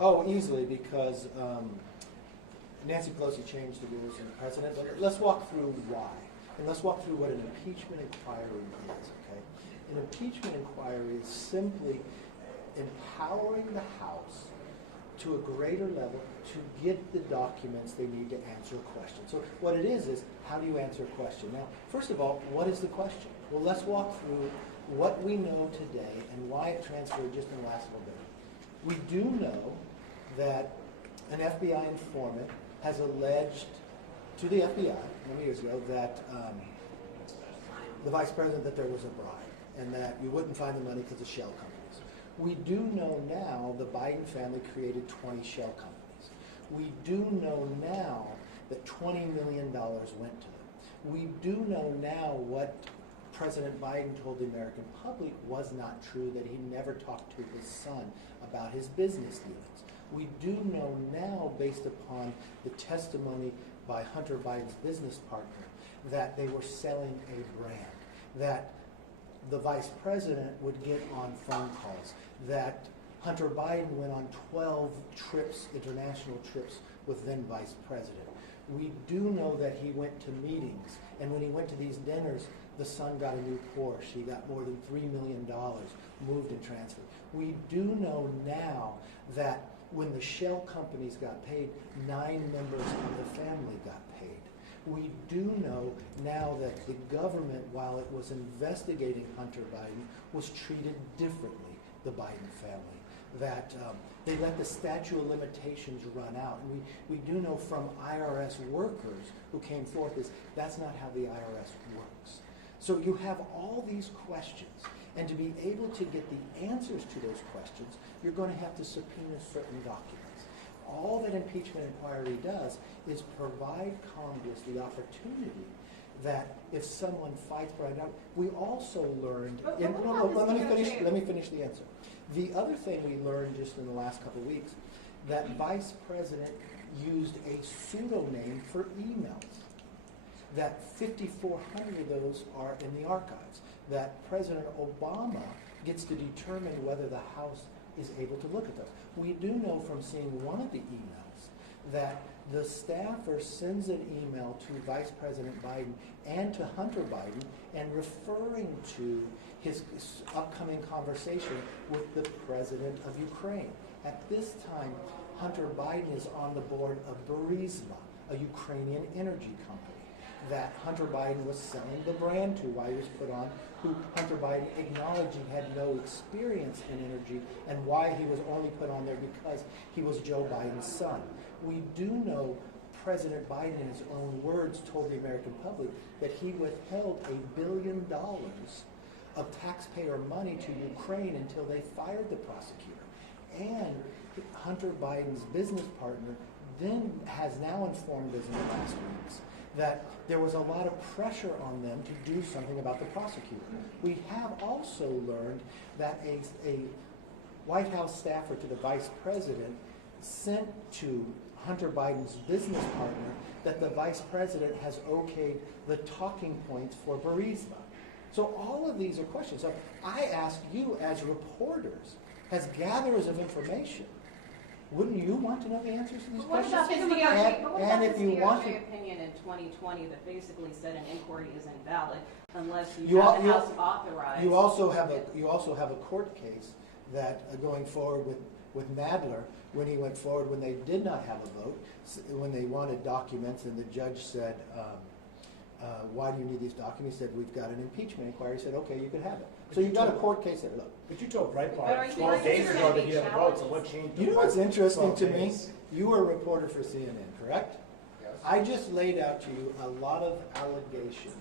Oh, easily, because Nancy Pelosi changed the rules in the Precedent. But let's walk through why. And let's walk through what an impeachment inquiry is, okay? An impeachment inquiry is simply empowering the House to a greater level to get the documents they need to answer a question. So what it is how do you answer a question? Now, first of all, what is the question? Well, let's walk through what we know today and why it transferred just in the last little bit. We do know that an FBI informant has alleged to the FBI many years ago that the vice president, that there was a bribe and that you wouldn't find the money because of shell companies. We do know now the Biden family created 20 shell companies. We do know now that $20 million went to them. We do know now what President Biden told the American public was not true, that he never talked to his son about his business dealings. We do know now, based upon the testimony by Hunter Biden's business partner, that they were selling a brand, that the vice president would get on phone calls, that Hunter Biden went on 12 trips, international trips, with then vice president. We do know that he went to meetings, and when he went to these dinners, the son got a new Porsche. He got more than $3 million moved and transferred. We do know now that when the shell companies got paid, 9 members of the family got paid. We do know now that the government, while it was investigating Hunter Biden, was treated differently, the Biden family. That they let the statute of limitations run out. And we do know from IRS workers who came forth that's not how the IRS works. So you have all these questions, and to be able to get the answers to those questions, you're going to have to subpoena certain documents. All that impeachment inquiry does is provide Congress the opportunity that if someone fights for it, we also learned. Let me finish the answer. The other thing we learned just in the last couple of weeks, that Vice President used a pseudonym for emails. That 5,400 of those are in the archives. That President Obama gets to determine whether the House is able to look at those. We do know from seeing one of the emails that the staffer sends an email to Vice President Biden and to Hunter Biden and referring to his upcoming conversation with the President of Ukraine. At this time, Hunter Biden is on the board of Burisma, a Ukrainian energy company that Hunter Biden was selling the brand to while he was put on, who Hunter Biden acknowledged he had no experience in energy and why he was only put on there because he was Joe Biden's son. We do know President Biden, in his own words, told the American public that he withheld $1 billion of taxpayer money to Ukraine until they fired the prosecutor. And Hunter Biden's business partner then has now informed us in the last weeks that there was a lot of pressure on them to do something about the prosecutor. We have also learned that a White House staffer to the vice president sent to Hunter Biden's business partner that the vice president has okayed the talking points for Burisma. So all of these are questions. So I ask you as reporters, as gatherers of information, wouldn't you want to know the answers to these questions? And if you want to opinion in 2020 that basically said an inquiry is invalid unless you have the House authorized. You also have a court case that going forward with Nadler, when he went forward when they did not have a vote, when they wanted documents, and the judge said, why do you need these documents? He said, we've got an impeachment inquiry. He said, okay, you can have it. So you've got a court case that, look. But you told Breitbart 12 days ago that you had a vote, so what changed? You know what's interesting to me? You were a reporter for CNN, correct? Yes. I just laid out to you a lot of allegations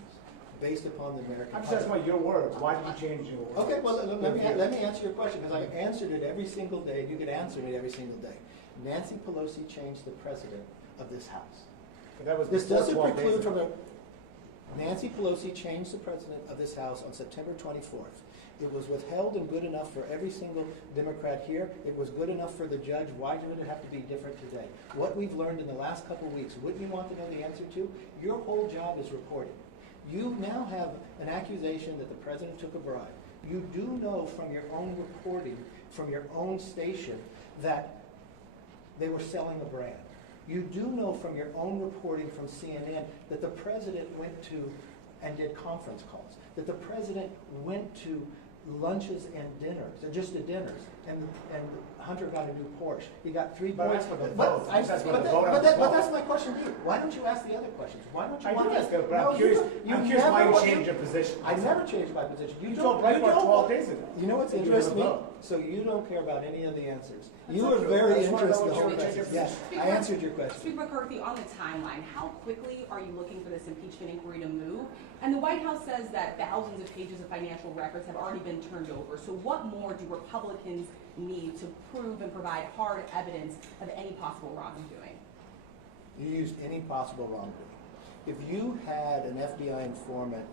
based upon the American I'm just asking about your words. Why did you change your words? Okay, well, let me answer your question, because I answered it every single day, and you can answer it every single day. Nancy Pelosi changed the president of this House. This doesn't preclude from the... Nancy Pelosi changed the president of this House on September 24th. It was withheld and good enough for every single Democrat here. It was good enough for the judge. Why would it have to be different today? What we've learned in the last couple of weeks, wouldn't you want to know the answer to? Your whole job is reporting. You now have an accusation that the president took a bribe. You do know from your own reporting, from your own station, that They were selling a brand. You do know from your own reporting from CNN that the president went to and did conference calls, that the president went to lunches and dinners, or just the dinners, and Hunter got a new Porsche. He got 3 points for the vote. But that's my question to you. Why don't you ask the other questions? Why don't you want to ask? But I'm curious why you changed your position. I never changed my position. You told Breitbart 12 days ago. You know what's interesting? So you don't care about any of the answers. You were true. very I just wanna know interested in the what whole you question. changed Yes, your I answered your question. Speaker McCarthy, on the timeline, how quickly are you looking for this impeachment inquiry to move? And the White House says that thousands of pages of financial records have already been turned over. So what more do Republicans need to prove and provide hard evidence of any possible wrongdoing? You used any possible wrongdoing. If you had an FBI informant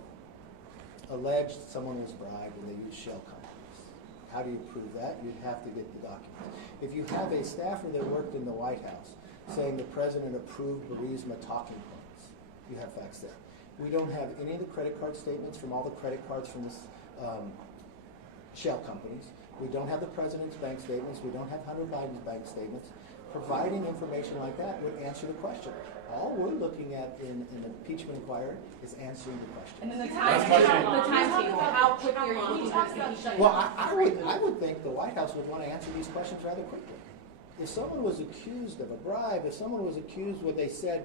alleged someone was bribed and they used shell companies, how do you prove that? You'd have to get the documents. If you have a staffer that worked in the White House saying the president approved Burisma talking points, you have facts there. We don't have any of the credit card statements from all the credit cards from this shell companies. We don't have the president's bank statements. We don't have Hunter Biden's bank statements. Providing information like that would answer the question. All we're looking at in an impeachment inquiry is answering the question. And then the timetable, how quickly are you looking for this impeachment? Well, I would think the White House would want to answer these questions rather quickly. If someone was accused of a bribe, if someone was accused what they said,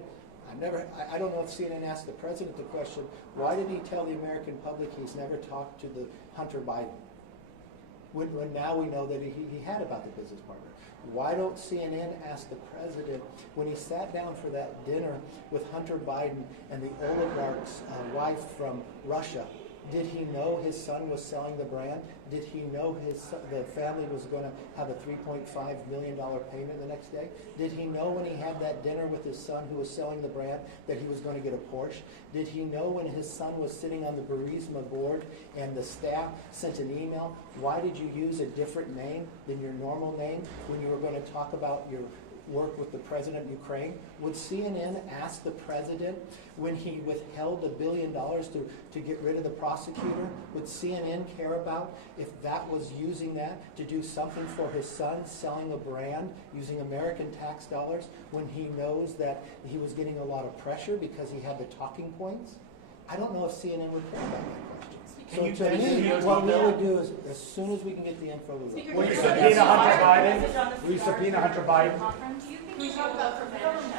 I don't know if CNN asked the president the question, why did he tell the American public he's never talked to the Hunter Biden? When now we know that he had about the business partner. Why don't CNN ask the president when he sat down for that dinner with Hunter Biden and the oligarch's wife from Russia, did he know his son was selling the brand? Did he know the family was going to have a $3.5 million payment the next day? Did he know when he had that dinner with his son who was selling the brand that he was going to get a Porsche? Did he know when his son was sitting on the Burisma board and the staff sent an email, why did you use a different name than your normal name when you were going to talk about your work with the president of Ukraine? Would CNN ask the president when he withheld $1 billion to get rid of the prosecutor? Would CNN care about if that was using that to do something for his son, selling a brand, using American tax dollars, when he knows that he was getting a lot of pressure because he had the talking points? I don't know if CNN would care about that question. So to me, what we would do is, as soon as we can get the info, we will. Will you subpoena Hunter Biden? Will you subpoena Hunter Biden? Do you think we talk about prevention?